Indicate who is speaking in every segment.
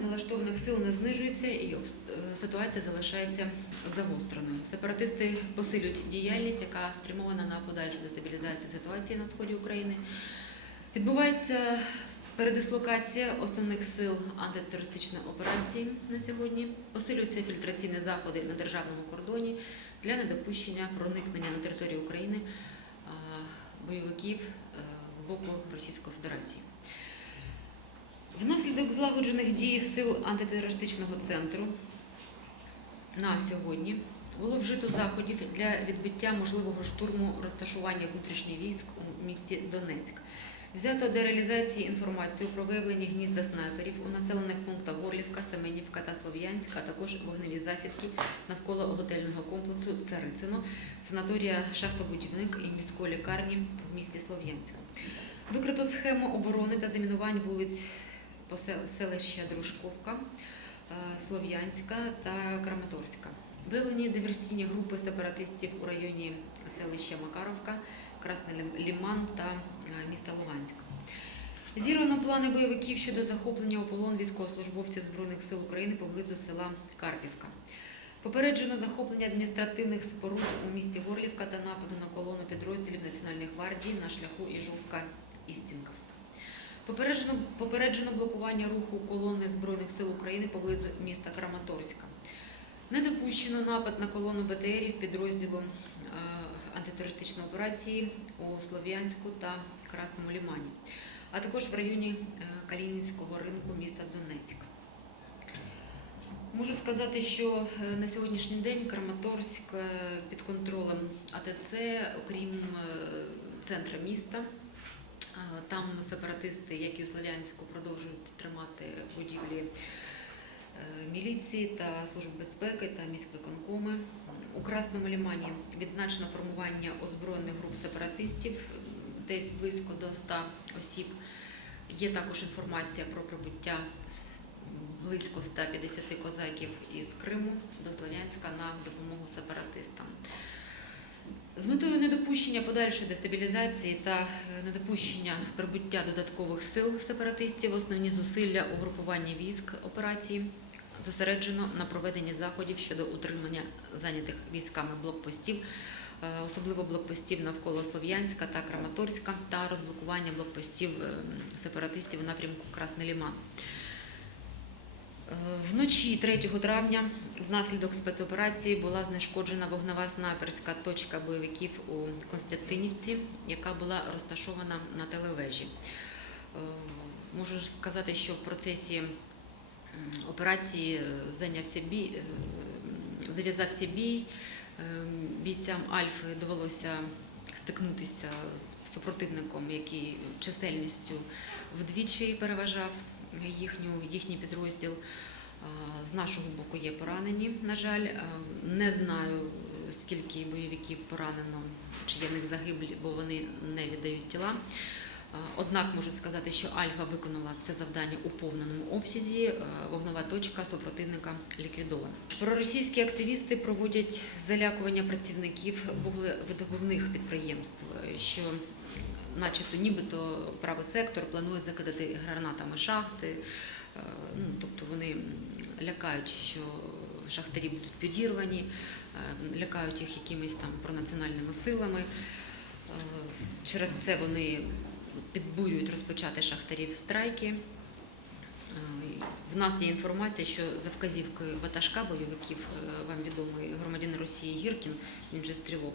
Speaker 1: посилюється і обс- е, ситуація залишається загостреною. Сепаратисти посилюють діяльність, яка спрямована на подальшу дестабілізацію ситуації на сході України. Відбувається передислокація основних сил антитерористичної операції на сьогодні. Посилюються фільтраційні заходи на державному кордоні для недопущення проникнення на територію України бойовиків е, з боку Російської Федерації. Злагоджених дій сил антитерористичного центру на сьогодні було вжито заходів для відбиття можливого штурму розташування внутрішніх військ у місті Донецьк. Взято до реалізації інформацію про виявлені гнізда снайперів у населених пунктах Горлівка, Семенівка та Слов'янська, а також вогневі засідки навколо готельного комплексу Царицино, санаторія Шахтобудівник і міської лікарні в місті Слов'янськ. Викрито схему оборони та замінувань вулиць селища Дружковка, е, Слов'янська та Краматорська. Виявлені диверсійні групи сепаратистів у районі селища Макаровка, Красний Ліман та е, міста Луганськ. Зірвано плани бойовиків щодо захоплення у полон військовослужбовців Збройних сил України поблизу села Карпівка. Попереджено захоплення адміністративних споруд у місті Горлівка та нападу на колону підрозділів Національної гвардії на шляху Іжовка Істінков. Попереджено, попереджено блокування руху колони Збройних сил України поблизу міста Краматорська. Не допущено напад на колону БТРів підрозділу е, антитерористичної операції у Слов'янську та Красному Лімані, а також в районі е, Калінінського ринку міста Донецьк. Можу сказати, що е, на сьогоднішній день Краматорськ під контролем АТЦ, окрім центра міста. Там сепаратисти, як і у Слов'янську, продовжують тримати будівлі е, міліції та служб безпеки та міськвиконкоми. У Красному Лімані відзначено формування озброєних груп сепаратистів, десь близько до 100 осіб. Є також інформація про прибуття близько 150 козаків із Криму до Слов'янська на допомогу сепаратистам. З метою недопущення подальшої дестабілізації та е, недопущення прибуття додаткових сил сепаратистів, основні зусилля угрупування військ операції зосереджено на проведенні заходів щодо утримання зайнятих військами блокпостів, е, особливо блокпостів навколо Слов'янська та Краматорська, та розблокування блокпостів е, сепаратистів у напрямку Красний Ліман. Вночі 3 травня внаслідок спецоперації була знешкоджена вогнева снайперська точка бойовиків у Константинівці, яка була розташована на телевежі. Е, Можу сказати, що в процесі операції е, зайнявся бій, е, зав'язався бій. Бійцям Альфи довелося стикнутися з супротивником, який чисельністю вдвічі переважав їхню, їхній підрозділ. З нашого боку є поранені, на жаль. Не знаю, скільки бойовиків поранено, чи є в них загиблі, бо вони не віддають тіла. Однак можу сказати, що Альфа виконала це завдання у повному обсязі. Е, Вогнова точка супротивника ліквідована. Проросійські активісти проводять залякування працівників вуглевидобувних підприємств, е, що начебто нібито правий сектор планує закидати гранатами шахти. Е, Ну, тобто вони лякають, що шахтарі будуть підірвані, е, лякають їх якимись там пронаціональними силами. Е, Через це вони підбурюють розпочати шахтарів страйки. В нас є інформація, що за вказівкою ватажка бойовиків, вам відомий громадянин Росії Гіркін, він же стрілок,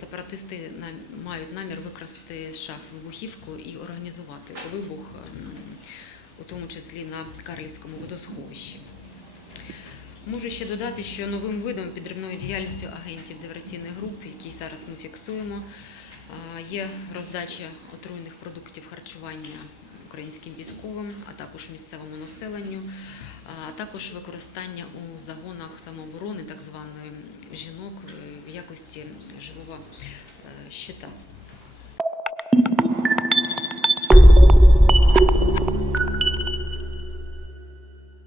Speaker 1: сепаратисти на- мають намір викрасти з шахт вибухівку і організувати вибух, ем, у тому числі на Карлівському водосховищі. Можу ще додати, що новим видом підривної діяльністю агентів диверсійних груп, які зараз ми фіксуємо, е, є роздача отруйних продуктів харчування українським військовим, а також місцевому населенню, а також використання у загонах самооборони, так званої жінок е, в якості живого е, щита.